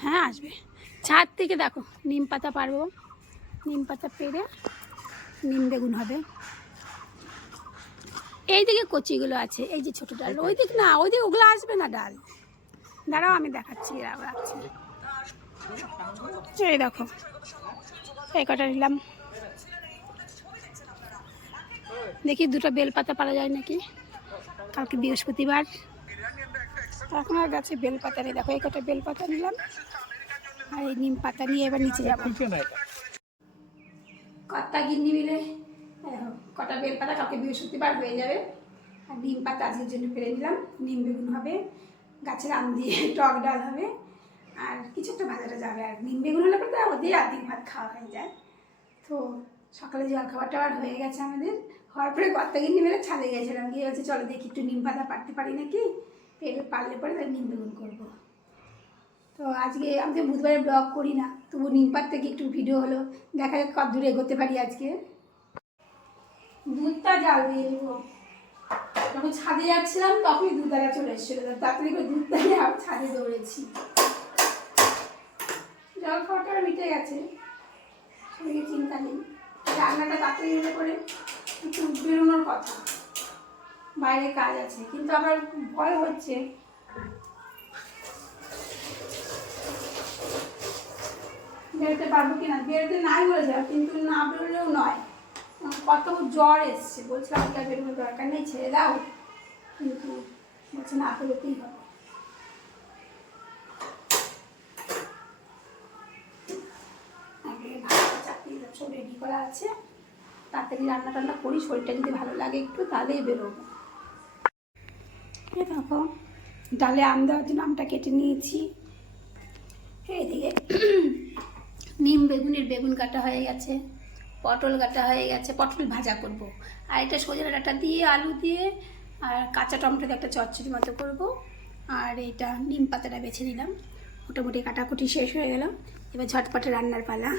হ্যাঁ আসবে। ছাদ থেকে দেখো নিম পাতা পারবো, নিম পাতা পেরে নিম বেগুন হবে। এইদিকে কচিগুলো আছে, এই যে ছোটো ডাল, ওই দিক না, ওই দিক ওগুলো আসবে না ডাল। দাঁড়াও আমি দেখাচ্ছি, রাখছি। এই দেখো এই কটা নিলাম, দেখি দুটো বেলপাতা পাওয়া যায় নাকি, কালকে বৃহস্পতিবার। এখন আর গাছে বেলপাতা নেই, দেখো এই কটা বেলপাতা নিলাম আর এই নিম পাতা নিয়ে এবার নিচে যাবো। কর্তা গিন্নি মিলে কটা বেলপাতা কালকে বৃহস্পতিবার হয়ে যাবে, আর নিম পাতা আজকের জন্য পেরে নিলাম। নিম বেগুন হবে, গাছের আম দিয়ে টক ডাল হবে, আর কিছু একটা ভাজাটা যাবে। আর নিম বেগুন হলে পরে ওদের রাতের ভাত খাওয়া হয়ে যায়। তো সকালে জল খাবারটা আর হয়ে গেছে আমাদের, হওয়ার পরে কর্তা গিন্নি মিলে ছাদে গেছিলাম, গিয়ে হচ্ছে চলো দেখি একটু নিম পাতা পারতে পারি নাকি, পেরে পারলে পরে তাই নিম বেগুন করবো। তো আজকে আমি তো বুধবারে ব্লগ করি না, তবু নিম পাত থেকে একটু ভিডিও হলো, দেখা যাক কত দূরে এগোতে পারি আজকে। দুধটা জাল দিয়ে নেব, যখন ছাদে যাচ্ছিলাম তখনই দুধটা চলে এসেছিল, তাড়াতাড়ি করে দুধটা নিয়ে আবার ছাদে দৌড়েছি। জল খাওয়াটা মিটে গেছে, সেদিকে চিন্তা নেই। রান্নাটা তাড়াতাড়ি এলে করে একটু বেরোনোর কথা, বাইরে কাজ আছে, কিন্তু আমার ভয় হচ্ছে বেরোতে পারবো কিনা। বেরোতে নাই বলে যাবে, কিন্তু না বেরোলেও নয়, কত জ্বর এসছে, বলছিলাম ওটা বেরোনোর দরকার নেই, ছেড়ে দাও, কিন্তু বলছে না বেরোতেই হবে। আগে ভাতটা চাপিয়ে সব রেডি করা আছে, তাড়াতাড়ি রান্না টান্না করি, শরীরটা যদি ভালো লাগে একটু তাহলেই বেরোবো। দেখো ডালে আম দেওয়ার জন্য আমটা কেটে নিয়েছি, এইদিকে নিম বেগুনের বেগুন কাটা হয়ে গেছে, পটল কাটা হয়ে গেছে, পটল ভাজা করব। আর এটা সজনে ডাঁটা দিয়ে আলু দিয়ে আর কাঁচা টমেটো দিয়ে একটা চচ্চড়ি মতো করব। আর এটা নিম পাতাটা বেছে নিলাম, মোটামুটি কাটাকুটি শেষ হয়ে গেল, এবার ঝটপটে রান্নার পালা।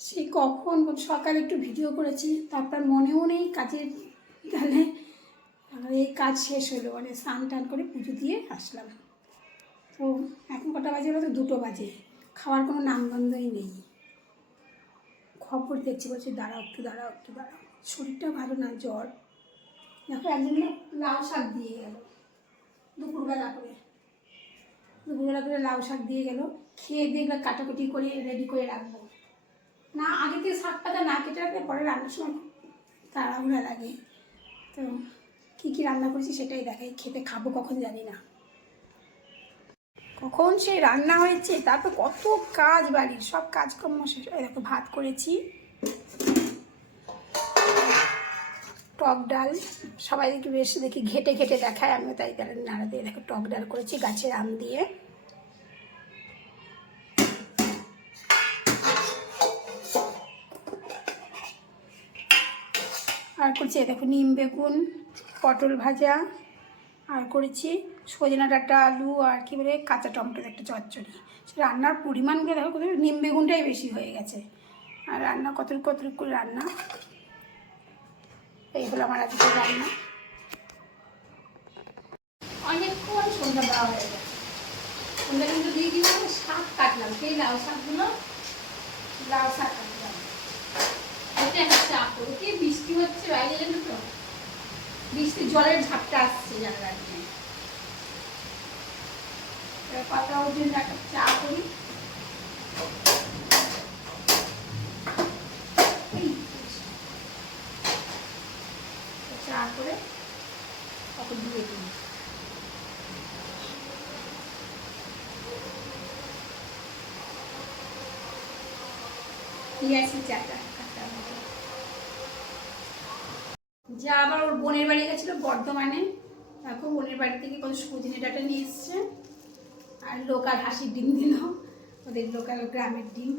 সেই কখন সকালে একটু ভিডিও করেছি, তারপর মনেও নেই কাজের গেলে, এই কাজ শেষ হলো, মানে স্নান টান করে পুজো দিয়ে আসলাম। তো এখন কটা বাজে বলো তো, 2টো বাজে, খাওয়ার কোনো নামগন্ধই নেই। খবর দেখছি, বলছি দাঁড়াও একটু দাঁড়াও একটু দাঁড়াও, শরীরটা ভালো না, জ্বর। দেখো একজন লাউ শাক দিয়ে গেল দুপুরবেলা করে, লাউ শাক দিয়ে গেল, খেয়ে দিয়ে এগুলো কাটাকুটি করে রেডি করে রাখবো। না আগে থেকে শাক পাতা না কেটে রাখলে পরে রান্নার সময় তাড়াহুড়া লাগে। তো কী কী রান্না করেছি সেটাই দেখাই, খেতে খাবো কখন জানি না, কখন সেই রান্না হয়েছে, তারপর কত কাজ, বাড়ির সব কাজকর্ম শেষ। দেখো ভাত করেছি, টক ডাল, সবাই একটু বেশি দেখি ঘেটে ঘেটে দেখায়, আমিও তাই তাহলে নাড়া দিয়ে দেখো টক ডাল করেছি গাছের আম দিয়ে। আর করছি দেখো নিম বেগুন, পটল ভাজা, আর করেছি সজনা ডাঁটা আলু আর কি বলে কাঁচা টমেটোর একটা চচ্চড়ি। রান্নার পরিমাণগুলো দেখো কত, নিম বেগুনটাই বেশি হয়ে গেছে, আর রান্না কত করে রান্না। এই হলো আমার আজকে রান্না। অনেকক্ষণ সন্ধ্যা দেওয়া হয়ে গেছে, সন্ধ্যা কিন্তু দিয়ে কি বলবো, শাক কাটলাম, সেই লাউ শাকগুলো, লাউ শাক কাটলাম। এটা হচ্ছে আপু, কি বৃষ্টি হচ্ছে বাইরে, জানো তো বৃষ্টির জলের ঝাপটা আসছে জানলার দিয়ে। কথা ওর জন্য একটা চা করি, চা করে তখন দিয়ে দিই। নিয়ে আসি চাটা, যা আবার ওর বোনের বাড়ি গেছিল বর্ধমানে, দেখো বোনের বাড়ি থেকে কত সজনে ডাঁটা নিয়ে এসছে, আর লোকাল হাসির ডিম দিল, ওদের লোকাল গ্রামের ডিম।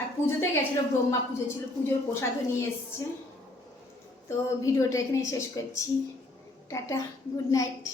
আর পুজোতে গেছিলো, ব্রহ্মা পুজো ছিল, পুজোর প্রসাদও নিয়ে এসছে। তো ভিডিওটা এখানে শেষ করছি, টাটা, গুড নাইট।